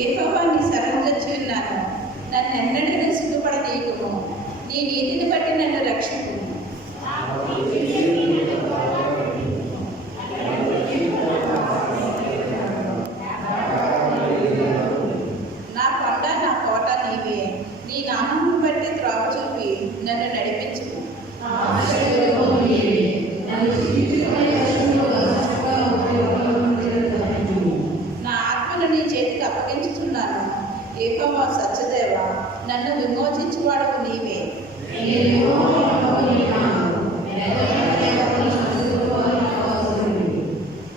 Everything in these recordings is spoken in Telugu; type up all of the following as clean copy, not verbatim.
యెహోవా నీ శరణొచ్చి ఉన్నాను, నన్ను ఎన్నడూ సిగ్గుపడనీయకుము. నీ నీతిని బట్టి నన్ను రక్షించుము. నా కొండ నా కోట నీవే, నీ నామమును బట్టి త్రోవ చూపి నన్ను నడిపించుము. నా ఆత్మను నీ చేతికి అప్పగించుచున్నాను. యెహోవా సత్యదేవా, నన్ను విమోచించువాడవు నీవే.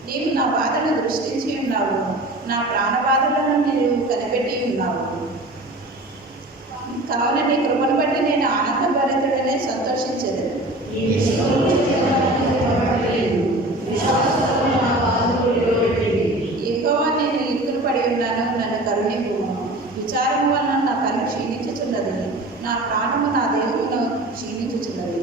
నీవు నా బాధను దృష్టించి ఉన్నావు, నా ప్రాణబాధలను నీవు కనిపెట్టి ఉన్నావు. కావున నీ కృపను బట్టి నేను ఆనందభరితుడనే సంతోషించదు. యెహోవా, నేను ఇరుకులు పడి ఉన్నాను, నన్ను కరుణింపుము. విచారం వలన నా కన్ను క్షీణించుచున్నది, నా ప్రాణము నా దేవుని క్షీణించుచున్నది.